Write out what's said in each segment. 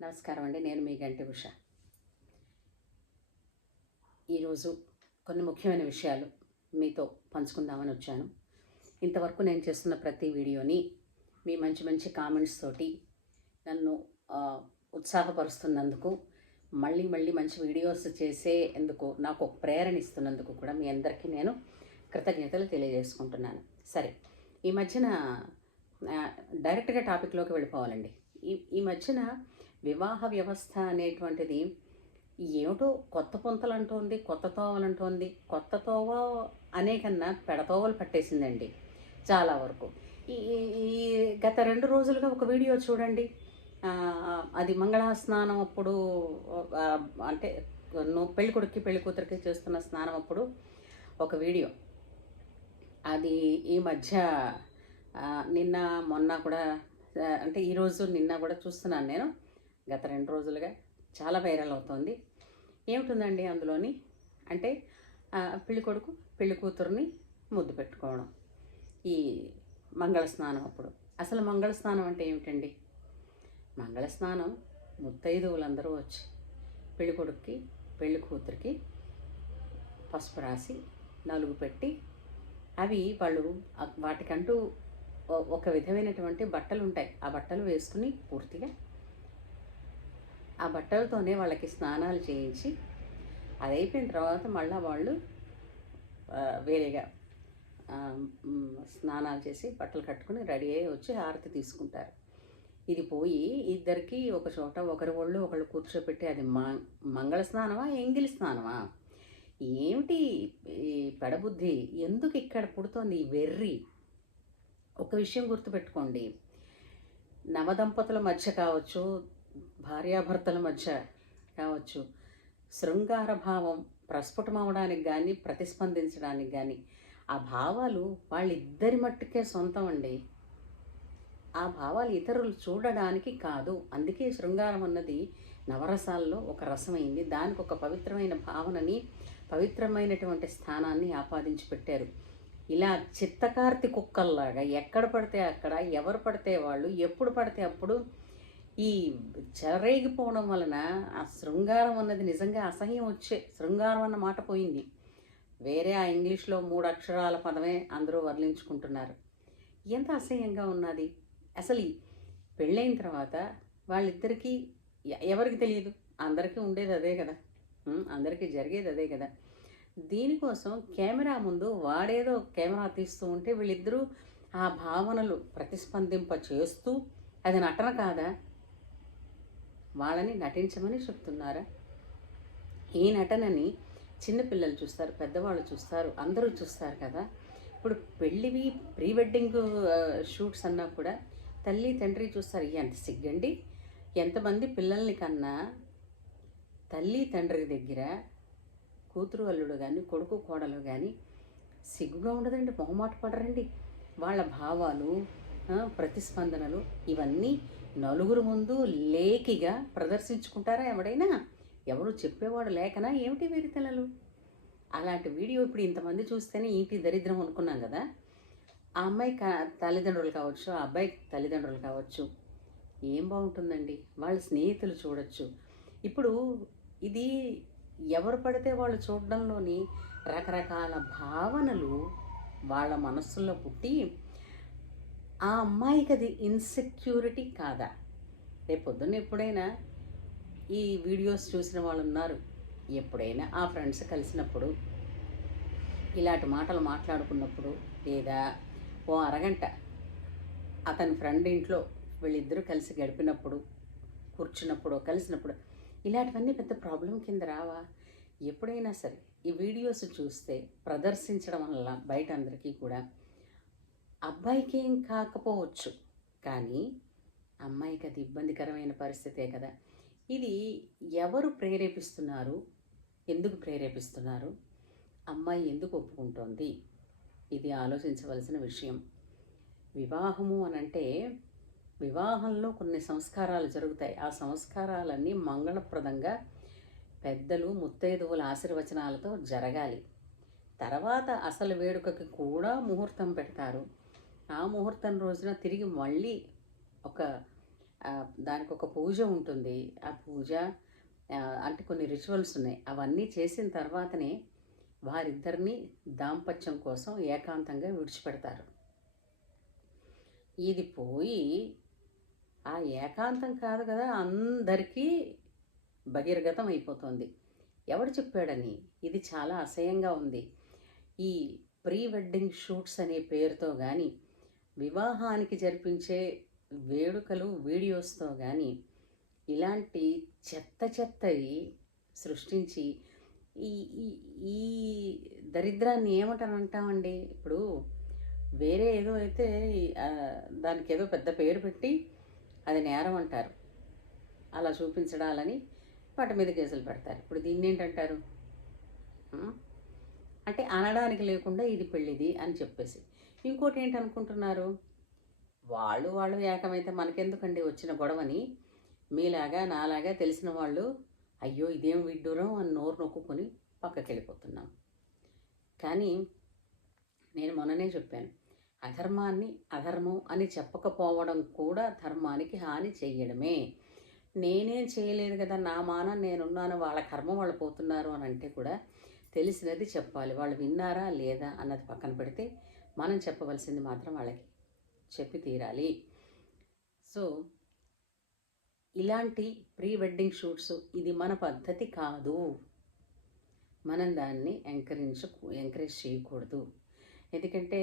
నమస్కారం అండి. నేను మీ గంటి ఉష. ఈరోజు కొన్ని ముఖ్యమైన విషయాలు మీతో పంచుకుందామని వచ్చాను. ఇంతవరకు నేను చేస్తున్న ప్రతి వీడియోని మీ మంచి మంచి కామెంట్స్ తోటి నన్ను ఉత్సాహపరుస్తున్నందుకు, మళ్ళీ మళ్ళీ మంచి వీడియోస్ చేసేందుకు నాకు ఒక ప్రేరణ ఇస్తున్నందుకు కూడా మీ అందరికీ నేను కృతజ్ఞతలు తెలియజేసుకుంటున్నాను. సరే, ఈ మధ్యన డైరెక్ట్గా టాపిక్లోకి వెళ్ళిపోవాలండి. ఈ మధ్యన వివాహ వ్యవస్థ అనేటువంటిది ఏమిటో కొత్త పుంతలు అంటోంది, కొత్త తోవలు అంటోంది. కొత్త తోవ అనే కన్నా పెడతోవలు పట్టేసిందండి చాలా వరకు. ఈ ఈ గత 2 రోజులుగా ఒక వీడియో చూడండి. అది మంగళస్నానం అప్పుడు, అంటే పెళ్ళికొడుక్కి పెళ్ళికూతురికి చేస్తున్న స్నానం అప్పుడు ఒక వీడియో. అది ఈ మధ్య నిన్న మొన్న కూడా, అంటే ఈరోజు నిన్న కూడా చూస్తున్నాను నేను. గత 2 రోజులుగా చాలా వైరల్ అవుతోంది. ఏమిటిందండి అందులోని అంటే పెళ్ళికొడుకు పెళ్ళికూతుర్ని ముద్దు పెట్టుకోవడం ఈ మంగళస్నానం అప్పుడు. అసలు మంగళస్నానం అంటే ఏమిటండి? మంగళస్నానం ముత్తైదువులందరూ వచ్చి పెళ్ళికొడుక్కి పెళ్ళికూతురికి పసుపు రాసి నలుగు పెట్టి, అవి వాళ్ళు వాటికంటూ ఒక విధమైనటువంటి బట్టలు ఉంటాయి. ఆ బట్టలు వేసుకుని పూర్తిగా ఆ బట్టలతోనే వాళ్ళకి స్నానాలు చేయించి, అది అయిపోయిన తర్వాత మళ్ళీ వాళ్ళు వేరేగా స్నానాలు చేసి బట్టలు కట్టుకుని రెడీ అయ్యి వచ్చి హారతి తీసుకుంటారు. ఇది పోయి ఇద్దరికి ఒక చోట ఒకరి ఒళ్ళు ఒకళ్ళు కూర్చోపెట్టి, అది మంగళ స్నానమా ఎంగిలి స్నానమా? ఏమిటి ఈ పెడబుద్ధి? ఎందుకు ఇక్కడ పుడుతోంది ఈ వెర్రి? ఒక విషయం గుర్తుపెట్టుకోండి, నవదంపతుల మధ్య కావచ్చు, భార్యాభర్తల మధ్య కావచ్చు, శృంగార భావం ప్రస్ఫుటమవడానికి కానీ ప్రతిస్పందించడానికి కానీ ఆ భావాలు వాళ్ళిద్దరి మట్టుకే సొంతం అండి. ఆ భావాలు ఇతరులు చూడడానికి కాదు. అందుకే శృంగారం అన్నది నవరసాల్లో ఒక రసమైంది. దానికి ఒక పవిత్రమైన భావనని, పవిత్రమైనటువంటి స్థానాన్ని ఆపాదించి పెట్టారు. ఇలా చిత్తకార్తి కుక్కల్లాగా ఎక్కడ పడితే అక్కడ, ఎవరు పడితే వాళ్ళు, ఎప్పుడు పడితే అప్పుడు ఈ చెలరేగిపోవడం వలన ఆ శృంగారం అన్నది నిజంగా అసహ్యం వచ్చే శృంగారం అన్న మాట పోయింది. వేరే ఆ ఇంగ్లీష్లో 3 అక్షరాల పదమే అందరూ వర్ణించుకుంటున్నారు. ఎంత అసహ్యంగా ఉన్నది అసలు. పెళ్ళైన తర్వాత వాళ్ళిద్దరికీ ఎవరికి తెలియదు, అందరికీ ఉండేది అదే కదా, అందరికీ జరిగేది అదే కదా. దీనికోసం కెమెరా ముందు వాడేదో కెమెరా తీస్తూ ఉంటే వీళ్ళిద్దరూ ఆ భావనలు ప్రతిస్పందింప చేస్తూ, అది నటన కాదా? వాళ్ళని నటించమని చెప్తున్నారా? ఈ నటనని చిన్నపిల్లలు చూస్తారు, పెద్దవాళ్ళు చూస్తారు, అందరూ చూస్తారు కదా. ఇప్పుడు పెళ్ళివి ప్రీ వెడ్డింగ్ షూట్స్ అన్నా కూడా తల్లి తండ్రి చూస్తారు. ఎంత సిగ్గండి! ఎంతమంది పిల్లల్ని కన్నా తల్లి తండ్రి దగ్గర కూతురు అల్లుడు కానీ, కొడుకు కోడలు కానీ సిగ్గుగా ఉండదండి, మొహమాట పడరండి. వాళ్ళ భావాలు, ప్రతిస్పందనలు ఇవన్నీ నలుగురు ముందు లేకిగా ప్రదర్శించుకుంటారా ఎవడైనా? ఎవరు చెప్పేవాడు లేకనా ఏమిటి వీరి తెలలు? అలాంటి వీడియో ఇప్పుడు ఇంతమంది చూస్తేనే ఇంటి దరిద్రం అనుకున్నాం కదా. ఆ అమ్మాయి తల్లిదండ్రులు కావచ్చు, ఆ అబ్బాయి తల్లిదండ్రులు కావచ్చు, ఏం బాగుంటుందండి? వాళ్ళ స్నేహితులు చూడొచ్చు. ఇప్పుడు ఇది ఎవరు పడితే వాళ్ళు చూడడంలోని రకరకాల భావనలు వాళ్ళ మనస్సుల్లో పుట్టి, ఆ అమ్మాయికి అది ఇన్సెక్యూరిటీ కాదా? రేపొద్దున్న ఎప్పుడైనా ఈ వీడియోస్ చూసిన వాళ్ళు ఉన్నారు, ఎప్పుడైనా ఆ ఫ్రెండ్స్ కలిసినప్పుడు ఇలాంటి మాటలు మాట్లాడుకున్నప్పుడు, లేదా ఓ అరగంట అతని ఫ్రెండ్ ఇంట్లో వీళ్ళిద్దరూ కలిసి గడిపినప్పుడు, కూర్చున్నప్పుడు, కలిసినప్పుడు, ఇలాంటివన్నీ పెద్ద ప్రాబ్లం కింద రావా? ఎప్పుడైనా సరే ఈ వీడియోస్ చూస్తే ప్రదర్శించడం వల్ల బయట అందరికీ కూడా అబ్బాయికి ఏం కాకపోవచ్చు, కానీ అమ్మాయికి అది ఇబ్బందికరమైన పరిస్థితే కదా. ఇది ఎవరు ప్రేరేపిస్తున్నారు? ఎందుకు ప్రేరేపిస్తున్నారు? అమ్మాయి ఎందుకు ఒప్పుకుంటోంది? ఇది ఆలోచించవలసిన విషయం. వివాహము అనంటే వివాహంలో కొన్ని సంస్కారాలు జరుగుతాయి. ఆ సంస్కారాలన్నీ మంగళప్రదంగా పెద్దలు ముత్తైదువుల ఆశీర్వచనాలతో జరగాలి. తర్వాత అసలు వేడుకకి కూడా ముహూర్తం పెడతారు. ఆ ముహూర్తం రోజున తిరిగి మళ్ళీ ఒక దానికి ఒక పూజ ఉంటుంది. ఆ పూజ అంటే కొన్ని రిచువల్స్ ఉన్నాయి. అవన్నీ చేసిన తర్వాతనే వారిద్దరిని దాంపత్యం కోసం ఏకాంతంగా విడిచిపెడతారు. ఇది పోయి ఆ ఏకాంతం కాదు కదా, అందరికీ బహిర్గతం అయిపోతుంది. ఎవడు చెప్పాడని? ఇది చాలా అసహ్యంగా ఉంది. ఈ ప్రీ వెడ్డింగ్ షూట్స్ అనే పేరుతో కానీ, వివాహానికి జరిపించే వేడుకలు వీడియోస్తో కానీ ఇలాంటి చెత్త చెత్తవి సృష్టించి ఈ ఈ ఈ దరిద్రాన్ని ఏమంటారు అంటామండి. ఇప్పుడు వేరే ఏదో అయితే దానికి ఏదో పెద్ద పేరు పెట్టి అది నేరం అంటారు. అలా చూపించడాలని వాటి మీద కేసులు పెడతారు. ఇప్పుడు దీన్ని ఏంటంటారు? అంటే అనడానికి లేకుండా ఇది పెళ్ళిది అని చెప్పేసి. ఇంకోటి ఏంటనుకుంటున్నారు, వాళ్ళు ఏకమైతే మనకెందుకండి వచ్చిన గొడవని మీలాగా నాలాగా తెలిసిన వాళ్ళు అయ్యో ఇదేం విడ్డూరం అని నోరు నొక్కుని పక్కకి వెళ్ళిపోతున్నాం. కానీ నేను మొన్ననే చెప్పాను, అధర్మాన్ని అధర్మం అని చెప్పకపోవడం కూడా ధర్మానికి హాని చెయ్యడమే. నేనేం చేయలేదు కదా, నా మానం నేనున్నాను, వాళ్ళ కర్మ వాళ్ళు పోతున్నారు అని అంటే కూడా తెలిసినది చెప్పాలి. వాళ్ళు విన్నారా లేదా అన్నది పక్కన పెడితే మనం చెప్పవలసింది మాత్రం వాళ్ళకి చెప్పి తీరాలి. సో ఇలాంటి ప్రీ వెడ్డింగ్ షూట్స్ ఇది మన పద్ధతి కాదు. మనం దాన్ని ఎంకరేజ్ చేయకూడదు. ఎందుకంటే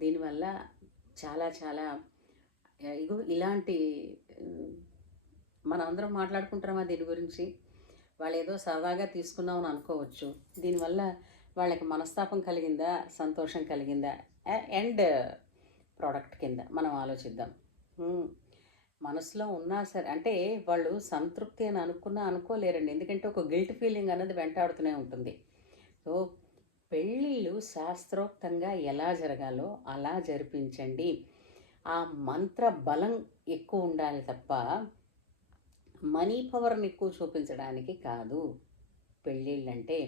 దీనివల్ల చాలా చాలా ఇగో ఇలాంటి మనం అందరం మాట్లాడుకుంటామా దీని గురించి, వాళ్ళు ఏదో సరదాగా తీసుకున్నామని అనుకోవచ్చు. దీనివల్ల వాళ్ళకి మనస్తాపం కలిగిందా, సంతోషం కలిగిందా, ఎండ్ ప్రోడక్ట్ కింద మనం ఆలోచిద్దాం. మనసులో ఉన్నా సరే అంటే వాళ్ళు సంతృప్తి అని అనుకోలేరండి. ఎందుకంటే ఒక గిల్ట్ ఫీలింగ్ అన్నది వెంటాడుతూనే ఉంటుంది. సో పెళ్ళిళ్ళు శాస్త్రోక్తంగా ఎలా జరగాలో అలా జరిపించండి. ఆ మంత్ర బలం ఎక్కువ ఉండాలి తప్ప మనీ పవర్ని ఎక్కువ చూపించడానికి కాదు. పెళ్ళిళ్ళంటే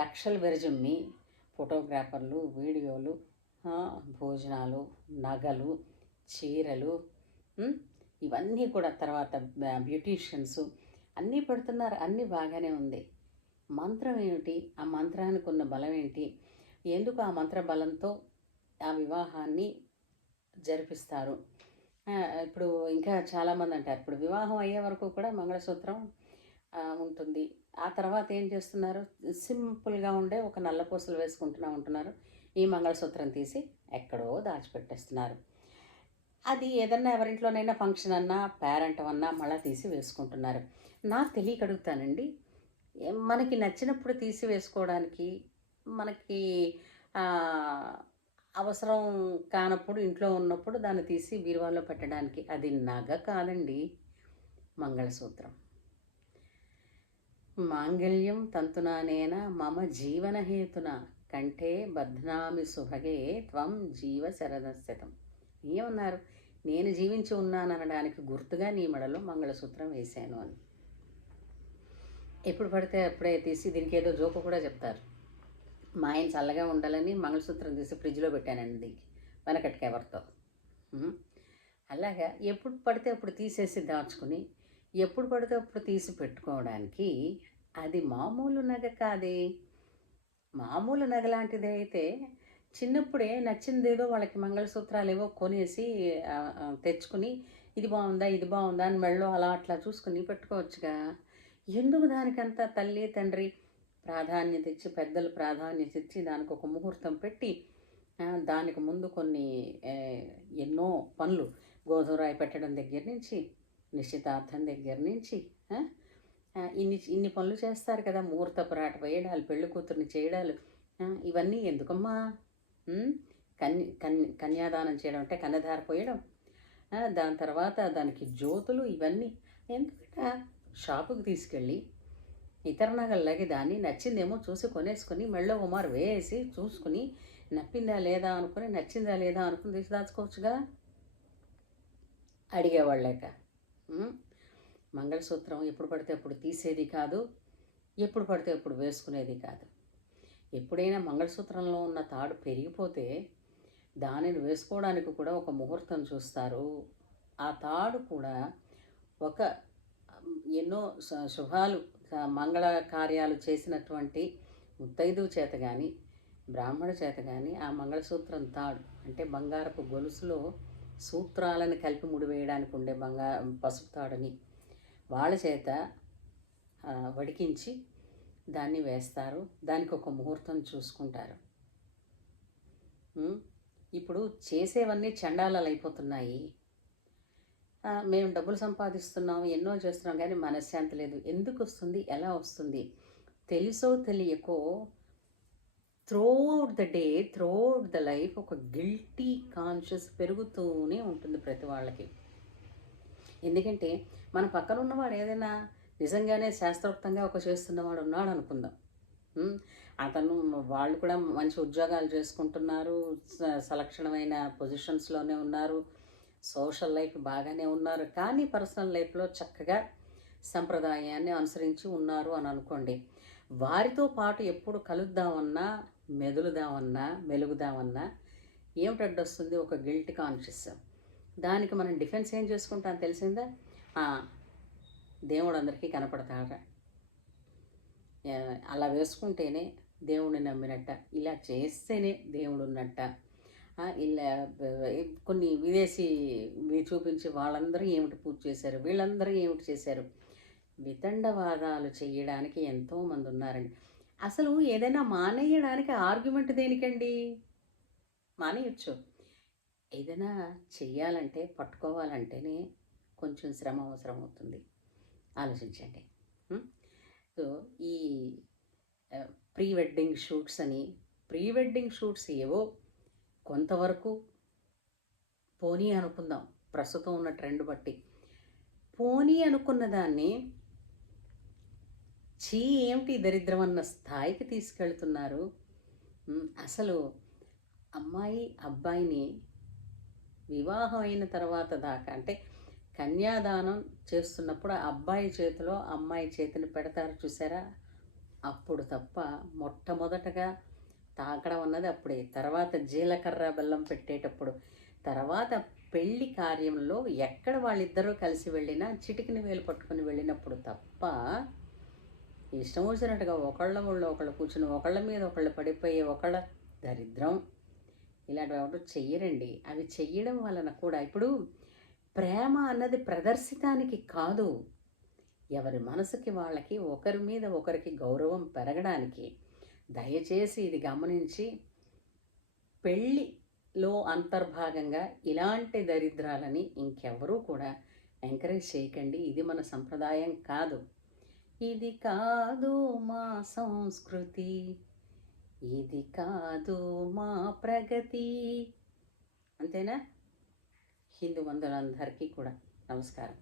లక్షలు విరజమ్మి ఫోటోగ్రాఫర్లు, వీడియోలు, భోజనాలు, నగలు, చీరలు, ఇవన్నీ కూడా తర్వాత బ్యూటీషియన్స్ అన్నీ పెడుతున్నారు. అన్నీ బాగానే ఉంది. మంత్రం ఏమిటి? ఆ మంత్రానికి ఉన్న బలం ఏంటి? ఎందుకు ఆ మంత్ర బలంతో ఆ వివాహాన్ని జరిపిస్తారు? ఇప్పుడు ఇంకా చాలామంది అంటారు, ఇప్పుడు వివాహం అయ్యే వరకు కూడా మంగళసూత్రం ఉంటుంది. ఆ తర్వాత ఏం చేస్తున్నారు? సింపుల్గా ఉండే ఒక నల్లపూసలు వేసుకుంటూనే ఉంటున్నారు. ఈ మంగళసూత్రం తీసి ఎక్కడో దాచిపెట్టేస్తున్నారు. అది ఏదన్నా ఎవరింట్లోనైనా ఫంక్షన్ అన్నా పేరెంట్ అన్నా మళ్ళీ తీసి వేసుకుంటున్నారు. నాకు తెలియక అడుగుతానండి, మనకి నచ్చినప్పుడు తీసి వేసుకోవడానికి, మనకి అవసరం కానప్పుడు ఇంట్లో ఉన్నప్పుడు దాన్ని తీసి బీరువాలో పెట్టడానికి అది నగ కాదండి, మంగళసూత్రం. మాంగళ్యం తంతునానేన మమ జీవనహేతున కంఠే బధ్నామి సుభగే త్వం జీవ శరదశతం. ఏమన్నారు? నేను జీవించి ఉన్నాననడానికి గుర్తుగా నీ మెడలో మంగళసూత్రం వేశాను అని. ఎప్పుడు పడితే అప్పుడే తీసి దీనికి ఏదో జోకు కూడా చెప్తారు. మా ఆయన చల్లగా ఉండాలని మంగళసూత్రం తీసి ఫ్రిడ్జ్లో పెట్టానండి వెనకటికి ఎవరితో. అలాగా ఎప్పుడు పడితే అప్పుడు తీసేసి దాచుకుని ఎప్పుడు పడితే అప్పుడు తీసి పెట్టుకోవడానికి అది మామూలు నగ కాదే. మామూలు నగ లాంటిది అయితే చిన్నప్పుడే నచ్చిందేదో వాళ్ళకి మంగళసూత్రాలు ఏవో కొనేసి తెచ్చుకుని ఇది బాగుందా ఇది బాగుందా అని మెళ్ళో అలా అట్లా చూసుకుని పెట్టుకోవచ్చుగా. ఎందుకు దానికంతా తల్లి తండ్రి ప్రాధాన్యత ఇచ్చి, పెద్దలు ప్రాధాన్యత ఇచ్చి దానికి ఒక ముహూర్తం పెట్టి దానికి ముందు కొన్ని ఎన్నో పనులు, గోధుమరాయి పెట్టడం దగ్గర నుంచి నిశ్చితార్థం దగ్గర నుంచి ఇన్ని పనులు చేస్తారు కదా. ముహూర్తపు రాట వేయడాలు, పెళ్లి కూతుర్ని చేయడాలు, ఇవన్నీ ఎందుకమ్మా? కన్యాదానం చేయడం అంటే కన్యధార పోయడం, దాని తర్వాత దానికి జ్యోతులు, ఇవన్నీ ఎందుకంటే షాపుకి తీసుకెళ్ళి ఇతర నగల్లాగే దాన్ని నచ్చిందేమో చూసి కొనేసుకొని మెళ్ళో ఉమారు వేసి చూసుకుని నప్పిందా లేదా అనుకుని నచ్చిందా లేదా అనుకుని తీసి దాచుకోవచ్చుగా. అడిగేవాళ్ళేక. మంగళసూత్రం ఎప్పుడు పడితే అప్పుడు తీసేది కాదు, ఎప్పుడు పడితే అప్పుడు వేసుకునేది కాదు. ఎప్పుడైనా మంగళసూత్రంలో ఉన్న తాడు పెరిగిపోతే దానిని వేసుకోవడానికి కూడా ఒక ముహూర్తం చూస్తారు. ఆ తాడు కూడా ఒక ఎన్నో శుభాలు మంగళ కార్యాలు చేసినటువంటి ముత్తైదువు చేత కానీ బ్రాహ్మణ చేత కానీ ఆ మంగళసూత్రం తాడు అంటే బంగారపు గొలుసులో సూత్రాలను కలిపి ముడివేయడానికి ఉండే పసుపు తాడుని వాళ్ళ చేత వడికించి దాన్ని వేస్తారు. దానికి ఒక ముహూర్తం చూసుకుంటారు. ఇప్పుడు చేసేవన్నీ చండాలాలు అయిపోతున్నాయి. మేము డబ్బులు సంపాదిస్తున్నాం, ఎన్నో చేస్తున్నాం, కానీ మనశ్శాంతి లేదు. ఎందుకు వస్తుంది, ఎలా వస్తుంది? తెలుసో తెలియకో throughout the day, throughout the life ఒక గిల్టీ కాన్షియస్ పెరుగుతూనే ఉంటుంది ప్రతి వాళ్ళకి. ఎందుకంటే మన పక్కన ఉన్నవాడు ఏదైనా నిజంగానే శాస్త్రోక్తంగా ఒక చేస్తున్నవాడు ఉన్నాడు అనుకుందాం. వాళ్ళు కూడా మంచి ఉద్యోగాలు చేసుకుంటున్నారు, సలక్షణమైన పొజిషన్స్లోనే ఉన్నారు, సోషల్ లైఫ్ బాగానే ఉన్నారు, కానీ పర్సనల్ లైఫ్లో చక్కగా సంప్రదాయాన్ని అనుసరించి ఉన్నారు అని అనుకోండి. వారితో పాటు ఎప్పుడు కలుద్దామన్నా, మెలుగుదామన్నా ఏమిటడ్డొస్తుంది? ఒక గిల్ట్ కాన్షియస్. దానికి మనం డిఫెన్స్ ఏం చేసుకుంటాం తెలిసిందా? దేవుడు అందరికీ కనపడతాడా, అలా వేసుకుంటేనే దేవుడిని నమ్మినట్ట, ఇలా చేస్తేనే దేవుడు ఉన్నట్ట, ఇలా కొన్ని విదేశీ చూపించి వాళ్ళందరూ ఏమిటి పూజ చేశారు, వీళ్ళందరూ ఏమిటి చేశారు, వితండవాదాలు చేయడానికి ఎంతోమంది ఉన్నారండి. అసలు ఏదైనా మానేయడానికి ఆర్గ్యుమెంట్ దేనికండి? మానేయచ్చు. ఏదైనా చెయ్యాలంటే, పట్టుకోవాలంటేనే కొంచెం శ్రమ అవసరం అవుతుంది. ఆలోచించండి. సో ఈ ప్రీ వెడ్డింగ్ షూట్స్ ఏవో కొంతవరకు పోనీ అనుకుందాం, ప్రస్తుతం ఉన్న ట్రెండ్ బట్టి. పోనీ అనుకున్న దాన్ని ఏమిటి దరిద్రం అన్న స్థాయికి తీసుకెళ్తున్నారు. అసలు అమ్మాయి అబ్బాయిని వివాహం అయిన తర్వాత దాకా, అంటే కన్యాదానం చేస్తున్నప్పుడు ఆ అబ్బాయి చేతిలో అమ్మాయి చేతిని పెడతారు చూసారా, అప్పుడు తప్ప మొట్టమొదటగా తాకడం అన్నది అప్పుడే. తర్వాత జీలకర్ర బెల్లం పెట్టేటప్పుడు, తర్వాత పెళ్లి కార్యంలో ఎక్కడ వాళ్ళిద్దరూ కలిసి వెళ్ళినా చిటికిన వేలు పట్టుకుని వెళ్ళినప్పుడు తప్ప ఇష్టం వచ్చినట్టుగా ఒకళ్ళ ఒకళ్ళు కూర్చుని ఒకళ్ళ మీద ఒకళ్ళు పడిపోయే ఒకళ్ళ దరిద్రం ఇలాంటివి ఎవరు చెయ్యరండి. అవి చెయ్యడం వలన కూడా ఇప్పుడు ప్రేమ అన్నది ప్రదర్శితానికి కాదు, ఎవరి మనసుకి వాళ్ళకి ఒకరి మీద ఒకరికి గౌరవం పెరగడానికి. దయచేసి ఇది గమనించి పెళ్ళిలో అంతర్భాగంగా ఇలాంటి దరిద్రాలని ఇంకెవరూ కూడా ఎంకరేజ్ చేయకండి. ఇది మన సంప్రదాయం కాదు. ఇది కాదు మా సంస్కృతి, ఇది కాదు మా ప్రగతి. అంతేనా? హిందూ బంధువులందరికీ కూడా నమస్కారం.